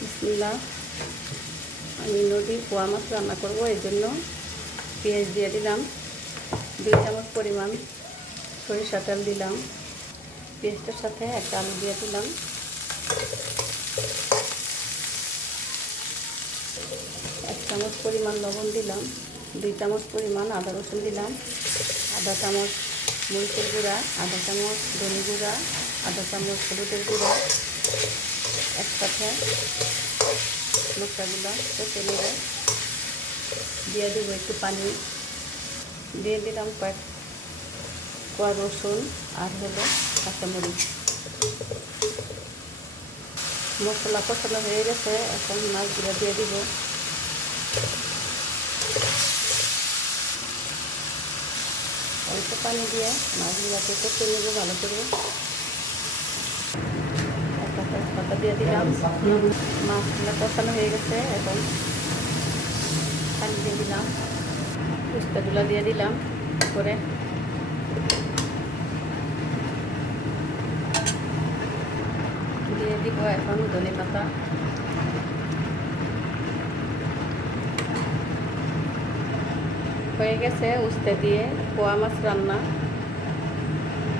বিসমিল্লাহ। আমি নদীর পোয়া মাছ রান্না করব, এই জন্য পেঁয়াজ দিয়ে দিলাম, 2 চামচ পরিমাণ সরিষা তেল দিলাম, পেঁয়াজটার সাথে একটা আলু দিয়ে দিলাম, 1 চামচ পরিমাণ লবণ দিলাম, 2 চামচ পরিমাণ আদা রসুন দিলাম, আধা চামচ মরিচের গুঁড়া, আধা চামচ ধনে গুঁড়া, আধা চামচ হলুদের গুঁড়া, একসাথে মশলাগুলো কষে নেবে। দিয়ে দেবো একটু পানি, দিয়ে দিলাম কয়েক কোয়া রসুন আর হলো কাঁচামরিচ। মশলা কষানো হয়ে গেছে, এখন মাছগুলো দিয়ে দিব। অল্প পানি দিয়ে মাছগুলোকে কষে নেব ভালো করে। একটা তেজপাতা দিয়ে দিলাম। মাছগুলো কষানো হয়ে গেছে, এখন পানি দিয়ে দিলাম, উস্তাগুলো দিয়ে দিলাম করে। দিয়ে দিব এখন ধনে পাতা। হয়ে গেছে উস্তে দিয়ে পোয়া মাছ রান্না।